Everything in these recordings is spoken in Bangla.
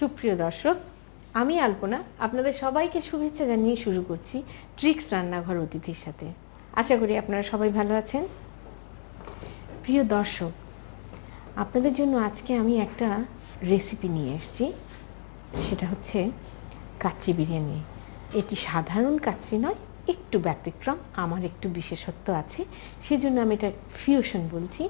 সুপ্রিয় দর্শক, আমি আলপনা আপনাদের সবাইকে শুভেচ্ছা জানিয়ে শুরু করছি ট্রিক্স রান্নাঘর অতিথির সাথে। আশা করি আপনারা সবাই ভালো আছেন। প্রিয় দর্শক, আপনাদের জন্য আজকে আমি একটা রেসিপি নিয়ে এসেছি। সেটা হচ্ছে কাচ্চি বিরিয়ানি। এটি সাধারণ কাচ্চি নয়, একটু ব্যতিক্রম, আমার একটু বিশেষত্ব আছে, সেজন্য আমি এটা ফিউশন বলছি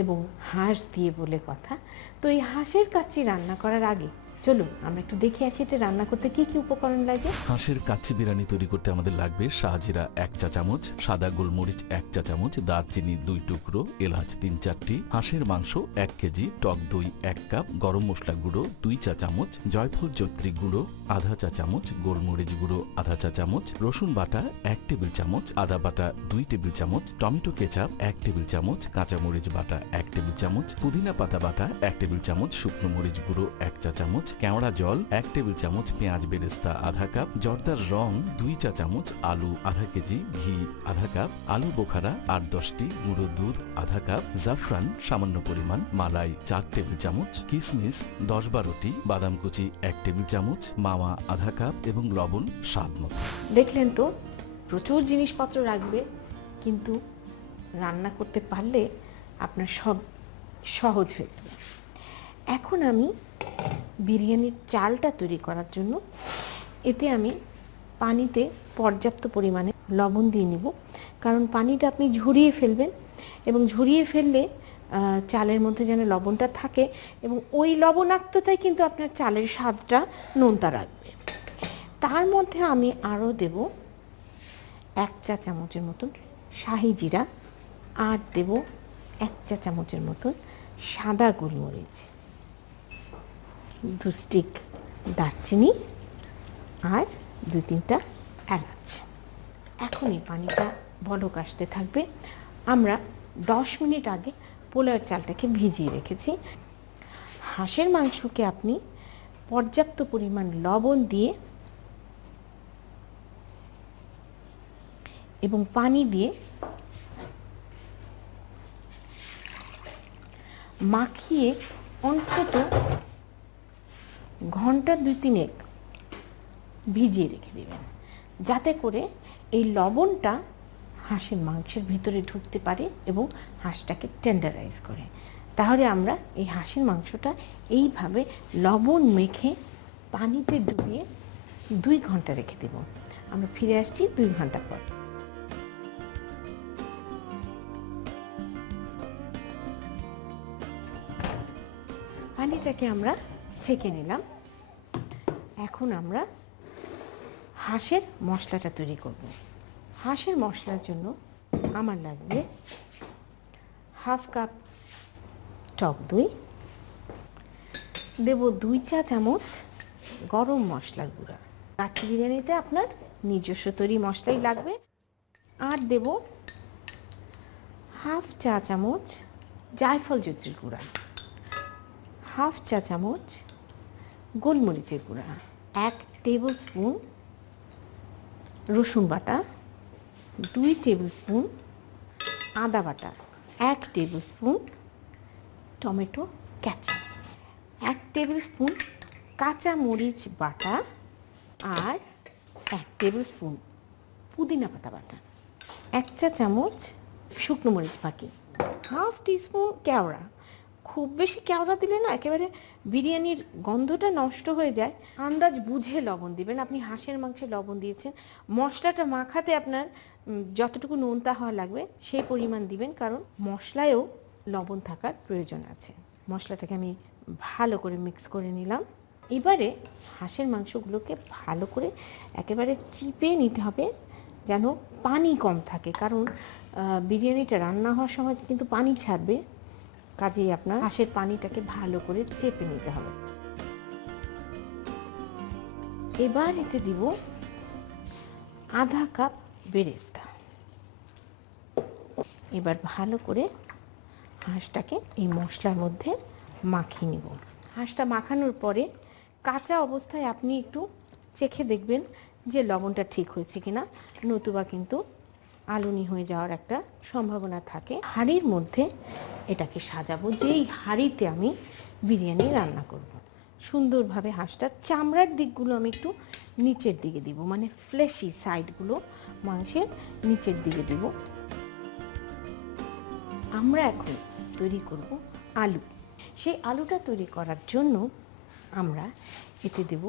এবং হাঁস দিয়ে বলে কথা। তো এই হাঁসের কাচ্চি রান্না করার আগে চলুন আমরা একটু দেখে আসি এটা রান্না করতে কি কি উপকরণ লাগে। হাঁসের কাচ্চি বিরিয়ানি তৈরি করতে আমাদের লাগবে শাহজিরা 1 চা চামচ, সাদা গোলমরিচ 1 চা চামচ, দারচিনি 2 টুকরো, এলাচ 3-4টি, হাঁসের মাংস 1 কেজি, টক দই 1 কাপ, গরম মশলা গুঁড়ো 2 চা চামচ, জয়ফল জয়ত্রী গুঁড়ো আধা চা চামচ, গোলমরিচ গুঁড়ো আধা চা চামচ, রসুন বাটা 1 টেবিল চামচ, আদা বাটা 2 টেবিল চামচ, টমেটো কেচাপ 1 টেবিল চামচ, কাঁচামরিচ বাটা 1 টেবিল চামচ, পুদিনা পাতা বাটা 1 টেবিল চামচ, শুকনো মরিচ গুঁড়ো 1 চা চামচ, কেওড়া জল 1 টেবিল চামচ, পেঁয়াজ বেরেস্তা আধা কাপ, জর্দার রং 2 চা চামচ, আলু আধা কেজি, ঘি আধা কাপ, আলু বোখারা 8-10টি, গুঁড়ো দুধ আধা কাপ, জাফরান সামান্য পরিমাণ, মালাই 4 টেবিল চামচ, কিশমিশ 10-12টি, বাদাম কুচি 1 টেবিল চামচ, মাওয়া আধা কাপ এবং লবণ স্বাদ মতো। দেখলেন তো, প্রচুর জিনিসপত্র লাগবে, কিন্তু রান্না করতে পারলে আপনার সব সহজ হয়ে যাবে। এখন আমি বিরিয়ানির চালটা তৈরি করার জন্য এতে আমি পানিতে পর্যাপ্ত পরিমাণে লবণ দিয়ে নিব, কারণ পানিটা আপনি ঝরিয়ে ফেলবেন এবং ঝরিয়ে ফেললে চালের মধ্যে যেন লবণটা থাকে এবং ওই লবণাক্ততাই কিন্তু আপনার চালের স্বাদটা নোনতা রাখবে। তার মধ্যে আমি আরও দেব 1 চা চামচের মতন শাহি জিরা, আর দেব 1 চা চামচের মতন সাদা গোলমরিচ, 2 স্টিক দারচিনি আর 2-3টা এলাচ। এখন এই পানিটা বলক আসতে থাকবে। আমরা 10 মিনিট আগে পোলার চালটাকে ভিজিয়ে রেখেছি। হাঁসের মাংসকে আপনি পর্যাপ্ত পরিমাণ লবণ দিয়ে এবং পানি দিয়ে মাখিয়ে অন্তত ঘন্টা 2-3 ভিজিয়ে রেখে দেবেন, যাতে করে এই লবণটা হাঁসের মাংসের ভিতরে ঢুকতে পারে এবং হাঁসটাকে টেন্ডারাইজ করে। তাহলে আমরা এই হাঁসের মাংসটা এইভাবে লবণ মেখে পানিতে ডুবিয়ে 2 ঘন্টা রেখে দেব। আমরা ফিরে আসছি 2 ঘন্টা পর। পানিটাকে আমরা ছেঁকে নিলাম। এখন আমরা হাঁসের মশলাটা তৈরি করব। হাঁসের মশলার জন্য আমার লাগবে 1/2 কাপ টক দই, দেব 2 চা চামচ গরম মশলার গুঁড়া। কাচ্চি বিরিয়ানিতে আপনার নিজস্ব তৈরি মশলাই লাগবে। আর দেব 1/2 চা চামচ জায়ফল জয়ত্রীর গুঁড়া, 1/2 চা চামচ গোলমরিচের গুঁড়া, 1 টেবিল স্পুন রসুন বাটা, 2 টেবিল স্পুন আদা বাটা, 1 table spoon tomato ketchup, 1 table spoon কাঁচা মরিচ বাটা আর 1 টেবিল স্পুন পুদিনা পাতা বাটা, 1 চা চামচ শুকনো মরিচ বাকি, 1/2 টিস্পুন কেওড়া। খুব বেশি কেওড়া দিলে না একেবারে বিরিয়ানির গন্ধটা নষ্ট হয়ে যায়। আন্দাজ বুঝে লবণ দিবেন। আপনি হাঁসের মাংসে লবণ দিয়েছেন, মশলাটা মাখাতে আপনার যতটুকু নোনতা হওয়া লাগবে সেই পরিমাণ দিবেন, কারণ মশলায়ও লবণ থাকার প্রয়োজন আছে। মশলাটাকে আমি ভালো করে মিক্স করে নিলাম। এবারে হাঁসের মাংসগুলোকে ভালো করে একেবারে চিপে নিতে হবে যেন পানি কম থাকে, কারণ বিরিয়ানিটা রান্না হওয়ার সময় কিন্তু পানি ছাড়বে, কাজেই আপনার হাঁসের পানিটাকে ভালো করে চেপে নিতে হবে। এবার এতে দিব আধা কাপ বেরেস্তা। এবার ভালো করে হাঁসটাকে এই মশলার মধ্যে মাখিয়ে নিব। হাঁসটা মাখানোর পরে কাঁচা অবস্থায় আপনি একটু চেখে দেখবেন যে লবণটা ঠিক হয়েছে কিনা, নতুবা কিন্তু আলুনি হয়ে যাওয়ার একটা সম্ভাবনা থাকে। হাঁড়ির মধ্যে এটাকে সাজাবো, যেই হাঁড়িতে আমি বিরিয়ানি রান্না করব। সুন্দরভাবে হাঁসটার চামড়ার দিকগুলো আমি একটু নিচের দিকে দিব, মানে ফ্লেশি সাইডগুলো মাংসের নিচের দিকে দিব। আমরা এখন তৈরি করব আলু। সেই আলুটা তৈরি করার জন্য আমরা এতে দেব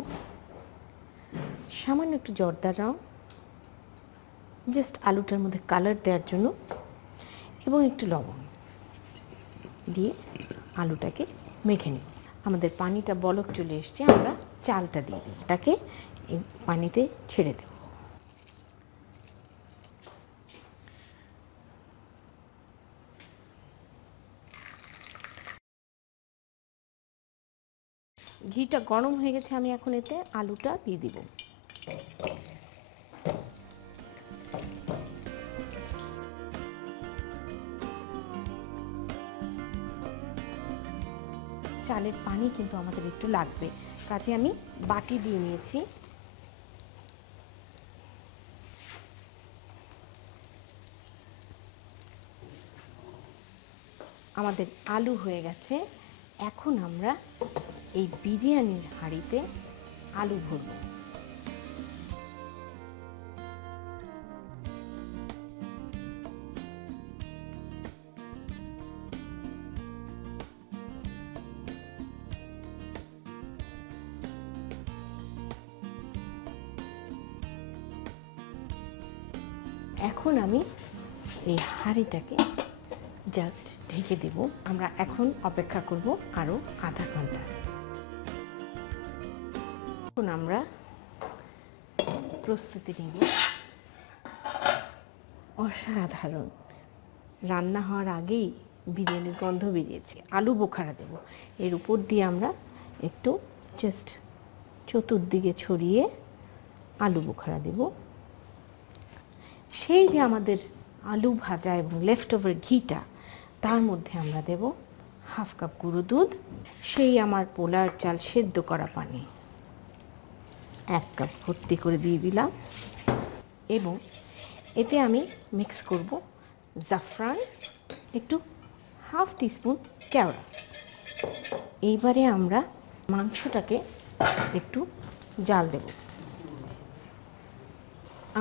সামান্য একটু জর্দার রং, জাস্ট আলুটার মধ্যে কালার দেওয়ার জন্য, এবং একটু লবণ দিয়ে আলুটাকে মেখে নিই। আমাদের পানিটা বলক চলে এসছে, আমরা চালটা দিয়ে দিই, এটাকে এই পানিতে ছেড়ে দেব। ঘিটা গরম হয়ে গেছে, আমি এখন এতে আলুটা দিয়ে দিব। চালের পানি কিন্তু আমাদের একটু লাগবে, কাজে আমি বাটি দিয়ে নিয়েছি। আমাদের আলু হয়ে গেছে, এখন আমরা এই বিরিয়ানির হাঁড়িতে আলু ভরব। এখন আমি এই হাঁড়িটাকে জাস্ট ঢেকে দেব। আমরা এখন অপেক্ষা করব আরো আধা ঘন্টা। এখন আমরা প্রস্তুতি নিব। অসাধারণ, রান্না হওয়ার আগেই বিরিয়ানির গন্ধ বেরিয়েছে। আলু বোখারা দেব, এর উপর দিয়ে আমরা একটু জাস্ট চতুর্দিকে ছড়িয়ে আলু বোখারা দেব। সেই যে আমাদের আলু ভাজা এবং লেফট ওভার ঘিটা, তার মধ্যে আমরা দেব হাফ কাপ গুঁড়ো দুধ, সেই আমার পোলার চাল সেদ্ধ করা পানি 1 কাপ ভর্তি করে দিয়ে দিলাম, এবং এতে আমি মিক্স করব জাফরান, একটু হাফ টিস্পুন কেওড়া। এইবারে আমরা মাংসটাকে একটু জাল দেব।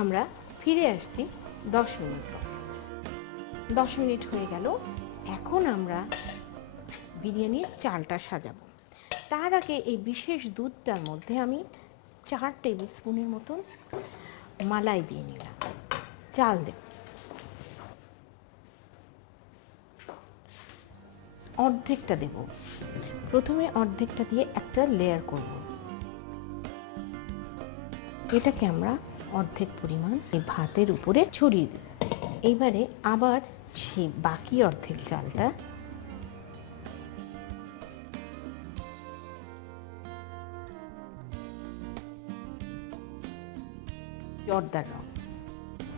আমরা ফিরে আসছি 10 মিনিট পর। 10 মিনিট হয়ে গেল, এখন আমরা বিরিয়ানির চালটা সাজাবো। তার আগে এই বিশেষ দুধটার মধ্যে আমি 4 টেবিল স্পুনের মতন মালাই দিয়ে নিলাম। চাল দেব, অর্ধেকটা দেব। প্রথমে অর্ধেকটা দিয়ে একটা লেয়ার করব। এটাকে আমরা অর্ধেক পরিমাণ এই ভাতের উপরে ছড়িয়ে দেব। এইবারে আবার সেই বাকি অর্ধেক চালটা জর্দার রং,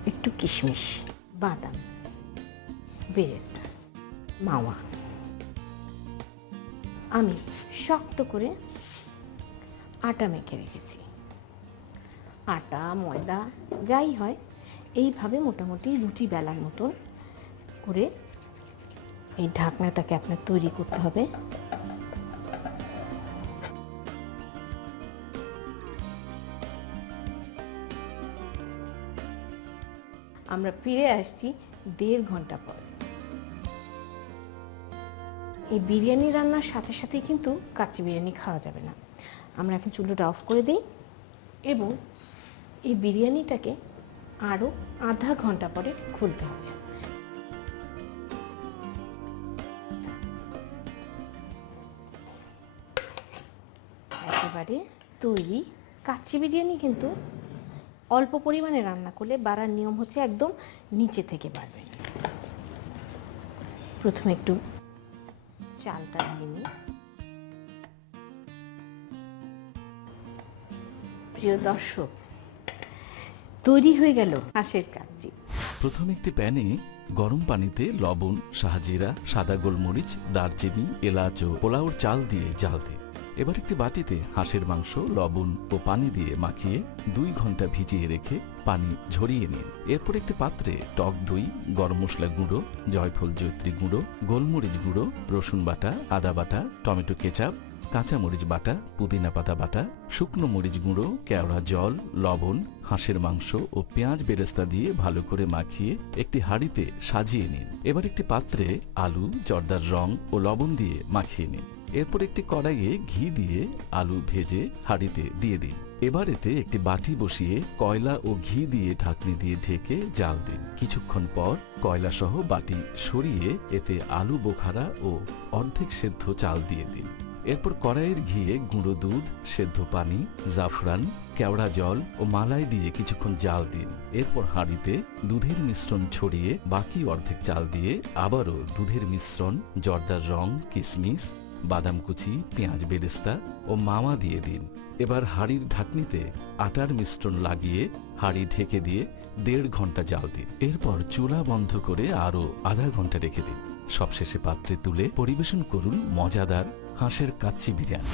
একটু কিশমিশ, বাদাম, বেরেস্তা, মাওয়া। আমি শক্ত করে আটা মেখে রেখেছি। আটা ময়দা যাই হয়, এইভাবে মোটামুটি রুটি বেলার মতন করে এই ঢাকনাটাকে আপনার তৈরি করতে হবে। আমরা ফিরে আসছি 1.5 ঘন্টা পর। এই বিরিয়ানি রান্নার সাথে সাথেই কিন্তু কাচ্চি বিরিয়ানি খাওয়া যাবে না। আমরা এখন চুলাটা অফ করে দিই এবং এই বিরিয়ানিটাকে আরও আধা ঘন্টা পরে খুলতে হবে। একেবারে তৈরি কাচ্চি বিরিয়ানি। কিন্তু অল্প পরিমাণে রান্না করলে বাড়ার নিয়ম হচ্ছে একদম নিচে থেকে বাড়বে। প্রথমে একটু চালটা দিয়ে নিই। প্রিয় দর্শক, তৈরি হয়ে গেল হাঁসের কাচ্চি। প্রথমে একটি প্যানে গরম পানিতে লবণ, শাহজিরা, সাদা গোলমরিচ, দারচিনি, এলাচ ও পোলাওর চাল দিয়ে জাল দিন। এবার একটি বাটিতে হাঁসের মাংস লবণ ও পানি দিয়ে মাখিয়ে 2 ঘন্টা ভিজিয়ে রেখে পানি ঝরিয়ে নিন। এরপর একটি পাত্রে টক দই, গরম মশলা গুঁড়ো, জয়ফল জয়ত্রী গুঁড়ো, গোলমরিচ গুঁড়ো, রসুন বাটা, আদা বাটা, টমেটো কেচাপ কাঁচামরিচ বাটা, পুদিনা পাতা বাটা, শুকনো মরিচ গুঁড়ো, কেওড়া জল, লবণ, হাঁসের মাংস ও পেঁয়াজ বেরেস্তা দিয়ে ভালো করে মাখিয়ে একটি হাঁড়িতে সাজিয়ে নিন। এবার একটি পাত্রে আলু, জর্দার রং ও লবণ দিয়ে মাখিয়ে নিন। এরপর একটি কড়াইয়ে ঘি দিয়ে আলু ভেজে হাঁড়িতে দিয়ে দিন। এবার এতে একটি বাটি বসিয়ে কয়লা ও ঘি দিয়ে ঢাকনি দিয়ে ঢেকে জাল দিন। কিছুক্ষণ পর কয়লা সহ বাটি সরিয়ে এতে আলু বোখারা ও অর্ধেক সেদ্ধ চাল দিয়ে দিন। এরপর কড়াইয়ের ঘিয়ে গুঁড়ো দুধ, সেদ্ধ পানি, জাফরান, কেওড়া জল ও মালাই দিয়ে কিছুক্ষণ জাল দিন। এরপর হাঁড়িতে দুধের মিশ্রণ ছড়িয়ে বাকি অর্ধেক চাল দিয়ে আবারও দুধের মিশ্রণ, জর্দার রং, কিশমিশ, বাদাম কুচি, পেঁয়াজ বেরেস্তা ও মাওয়া দিয়ে দিন। এবার হাঁড়ির ঢাকনিতে আটার মিশ্রণ লাগিয়ে হাঁড়ি ঢেকে দিয়ে 1.5 ঘন্টা জাল দিন। এরপর চুলা বন্ধ করে আরও আধা ঘন্টা রেখে দিন। সবশেষে পাত্রে তুলে পরিবেশন করুন মজাদার হাঁসের কাচ্চি বিরিয়ানি।